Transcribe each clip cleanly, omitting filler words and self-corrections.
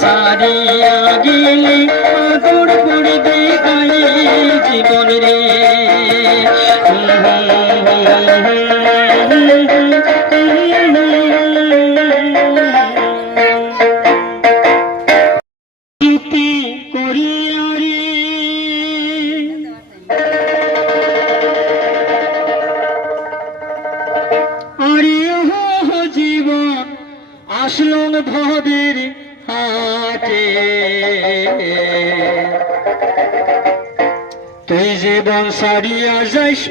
সারিয়া গেলে আদর করবে গায়ে জীবন রে আসলন ভবের হাটে তুই জীবন সারিয়া যাইস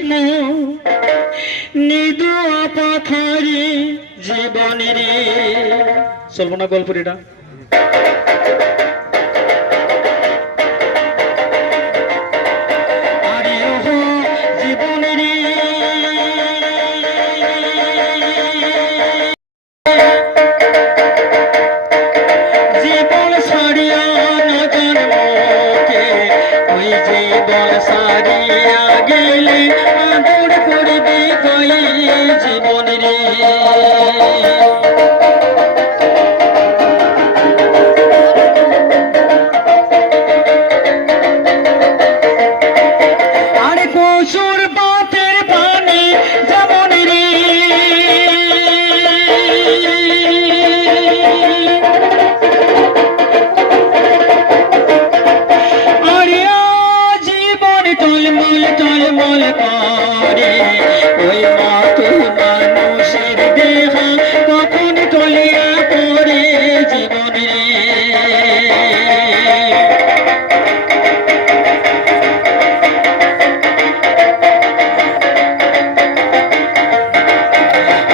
নিদুয়া পাথারে জীবন রে চলবো না গল্প এটা সারিয়া গেলে আদর করবে গায়ে জীবন রে আরে কসুর বাতের পানি যেমন রে টলমল টলমল করে ওই মাতো মানুষের দেহ কখন টলিয়া পড়ে জীবন রে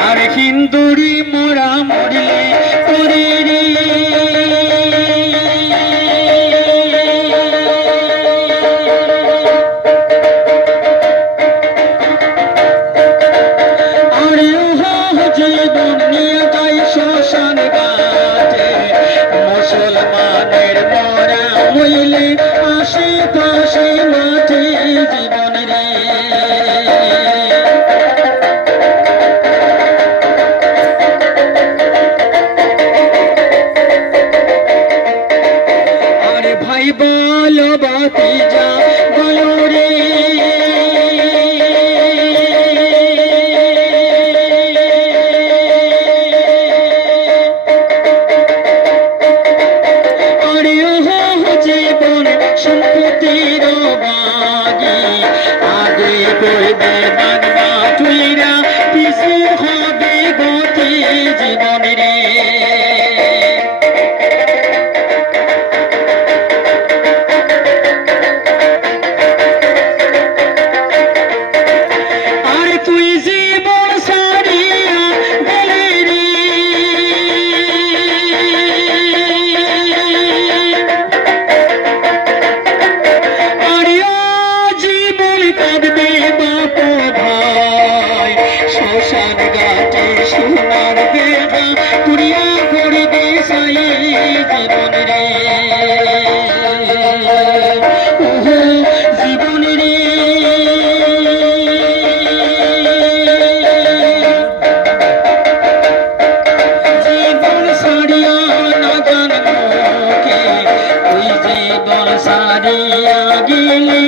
আর হিন্দুরি মোরা মরিলে করে রে মুসলমানের মরা হইলে আশেপাশে মাঠে জীবন রে আরে ভাই বলো বাতি যা বলো রে সম্পত্তির বাগি আগে করবে বাগবা তুইরা পিছু হবে গতি জীবন রে আর তুই জীবন সারিয়া গেলে রে কাঁদবে বাপ ভাই শ্মশান ঘাটে সোনার বেড়া পুরিয়া করবে সাই জীবন রে জীবন রে জীবন সারিয়া না জানবো কে ওই জীবন সারিয়া গেলে